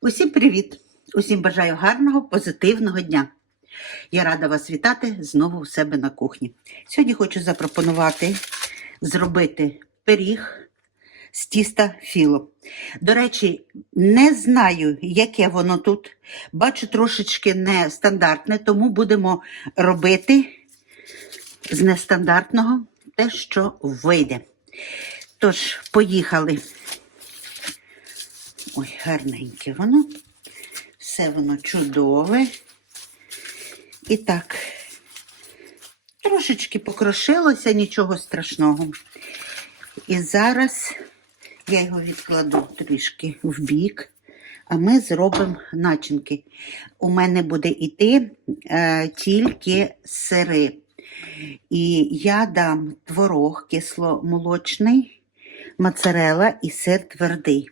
Усім привіт! Усім бажаю гарного, позитивного дня. Я рада вас вітати знову у себе на кухні. Сьогодні хочу запропонувати зробити пиріг з тіста філо. До речі, не знаю, яке воно тут. Бачу трошечки нестандартне, тому будемо робити з нестандартного те, що вийде. Тож, поїхали. Ой, гарненьке воно. Все воно чудове. І так, трошечки покрошилося, нічого страшного. І зараз я його відкладу трішки в бік, а ми зробимо начинки. У мене буде йти е, тільки сири. І я дам творог кисломолочний, моцарела і сир твердий.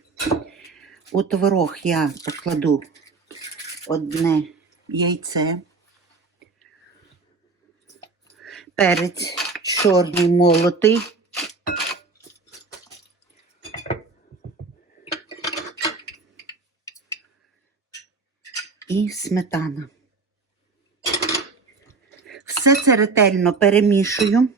У творог я покладу одне яйце, перець чорний молотий. І сметана. Все це ретельно перемішую.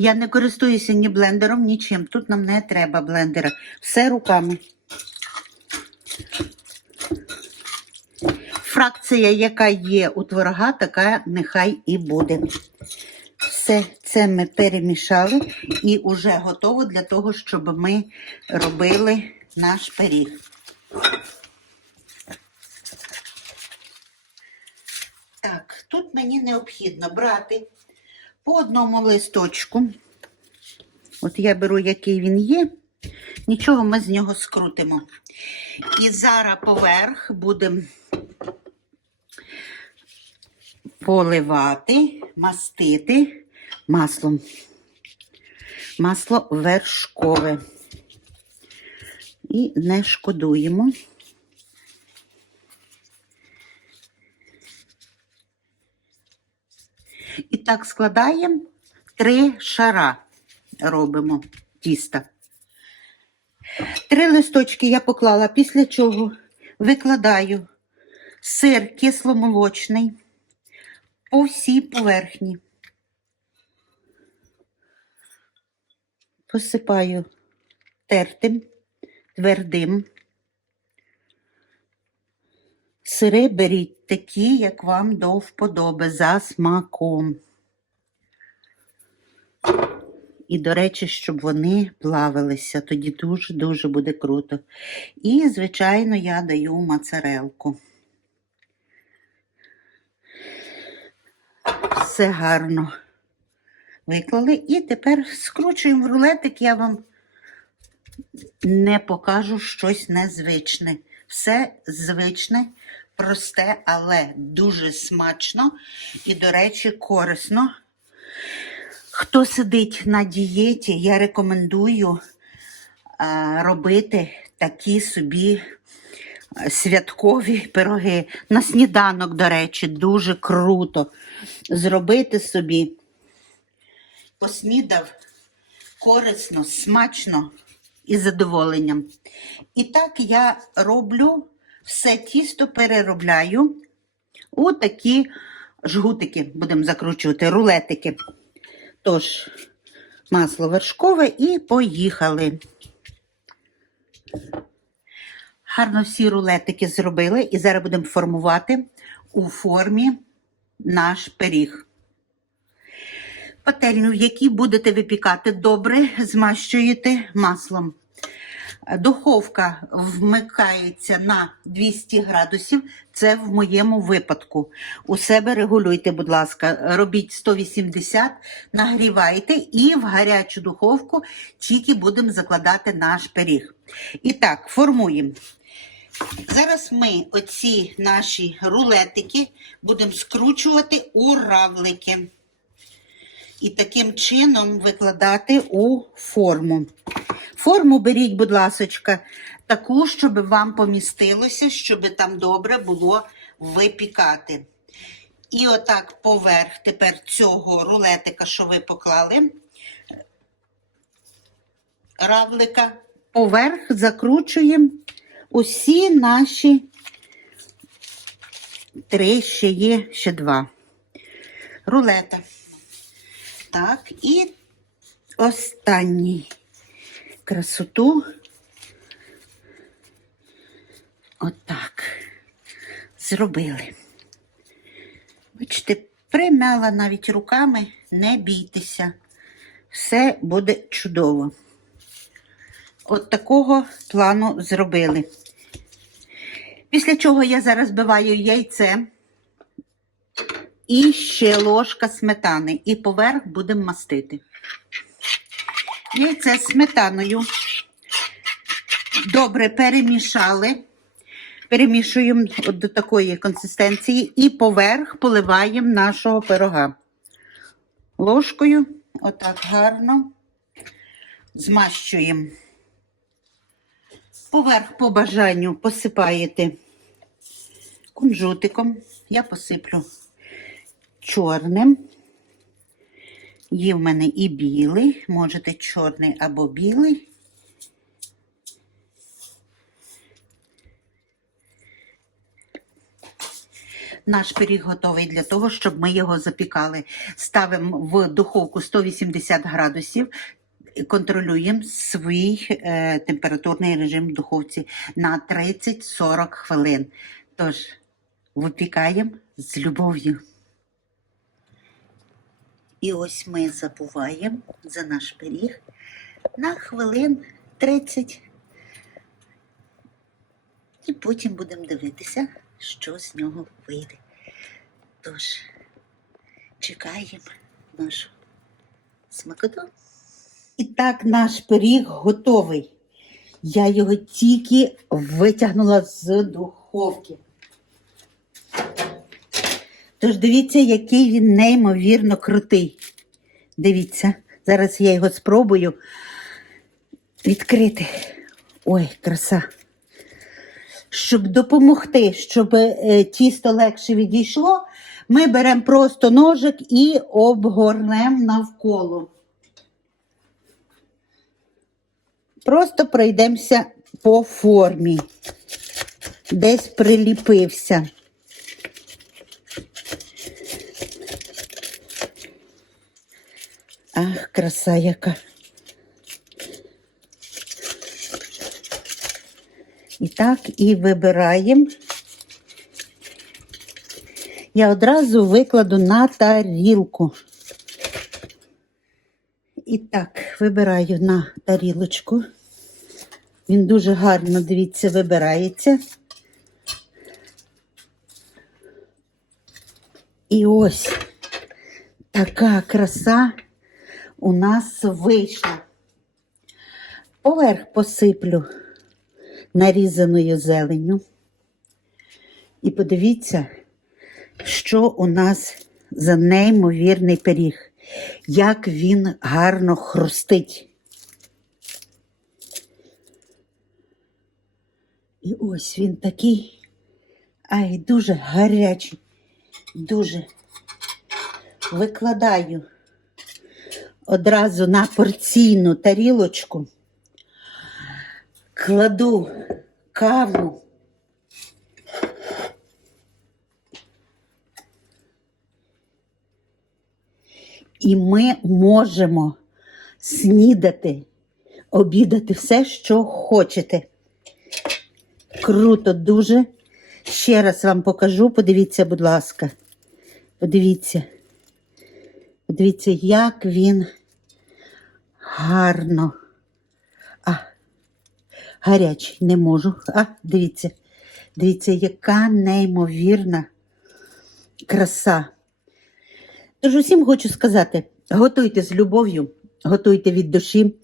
Я не користуюся ні блендером, нічим. Тут нам не треба блендера. Все руками. Фракція, яка є у творога, така нехай і буде. Все це ми перемішали і вже готово для того, щоб ми робили наш пиріг. Так, тут мені необхідно брати по одному листочку. От я беру, який він є, нічого ми з нього скрутимо. І зараз поверх будемо поливати, мастити маслом. Масло вершкове. І не шкодуємо. І так складаємо три шара робимо тіста. Три листочки я поклала, після чого викладаю сир кисломолочний по всій поверхні. Посипаю тертим, твердим. Сири беріть такі, як вам до вподоби, за смаком. І, до речі, щоб вони плавилися, тоді дуже-дуже буде круто. І, звичайно, я даю моцарелку. Все гарно виклали. І тепер скручуємо в рулетик, я вам не покажу щось незвичне. Все звичне, просте, але дуже смачно і, до речі, корисно. Хто сидить на дієті, я рекомендую а, робити такі собі святкові пироги. На сніданок, до речі, дуже круто зробити собі. Поснідав корисно, смачно і задоволенням. І так я роблю все тісто переробляю у такі жгутики, будемо закручувати, рулетики. Тож, масло вершкове і поїхали. Гарно всі рулетики зробили, і зараз будемо формувати у формі наш пиріг. Пательню, в якій будете випікати, добре змащуєте маслом. Духовка вмикається на 200 градусів. Це в моєму випадку. У себе регулюйте, будь ласка, робіть 180, нагрівайте і в гарячу духовку тільки будемо закладати наш пиріг. І так, формуємо. Зараз ми оці наші рулетики будемо скручувати у равлики. І таким чином викладати у форму. Форму беріть, будь ласочка, таку, щоб вам помістилося, щоб там добре було випікати. І отак поверх тепер цього рулетика, що ви поклали, равлика, поверх закручуємо усі наші три, ще є ще два. Рулета. Так, і останній красоту. Отак. Зробили. Бачите, примяла навіть руками, не бійтеся. Все буде чудово. От такого плану зробили. Після чого я зараз збиваю яйце і ще ложка сметани. І поверх будемо мастити. Яйце сметаною добре перемішали. Перемішуємо до такої консистенції і поверх поливаємо нашого пирога. Ложкою, отак гарно змащуємо. Поверх по бажанню посипаєте кунжутиком. Я посиплю чорним. Є в мене і білий, можете чорний або білий. Наш пиріг готовий для того, щоб ми його запікали. Ставимо в духовку 180 градусів, контролюємо свій е, температурний режим в духовці на 30-40 хвилин. Тож, випікаємо з любов'ю. І ось ми забуваємо за наш пиріг на хвилин 30. І потім будемо дивитися, що з нього вийде. Тож, чекаємо нашу смакоту. І так наш пиріг готовий. Я його тільки витягнула з духовки. Тож дивіться, який він неймовірно крутий. Дивіться, зараз я його спробую відкрити. Ой, краса. Щоб допомогти, щоб е, тісто легше відійшло, ми беремо просто ножик і обгорнемо навколо. Просто пройдемося по формі. Десь приліпився. Краса яка. І так, і вибираємо. Я одразу викладу на тарілку. І так, вибираю на тарілочку. Він дуже гарно, дивіться, вибирається. І ось така краса у нас вийшла. Поверх посиплю нарізаною зеленню. І подивіться, що у нас за неймовірний пиріг, як він гарно хрустить. І ось він такий, ай, дуже гарячий, дуже викладаю одразу на порційну тарілочку, кладу каву. І ми можемо снідати, обідати все, що хочете. Круто, дуже. Ще раз вам покажу, подивіться, будь ласка. Подивіться. Подивіться, як він гарно. А, гарячий, не можу. А, дивіться. Дивіться, яка неймовірна краса. Тож усім хочу сказати: готуйте з любов'ю, готуйте від душі.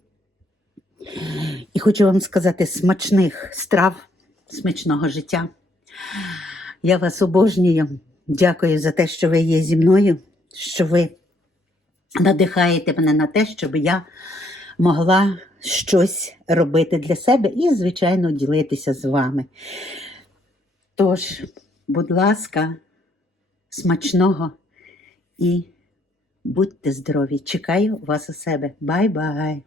І хочу вам сказати смачних страв, смачного життя. Я вас обожнюю. Дякую за те, що ви є зі мною, що ви надихаєте мене на те, щоб я могла щось робити для себе і, звичайно, ділитися з вами. Тож, будь ласка, смачного і будьте здорові! Чекаю вас у себе. Бай-бай!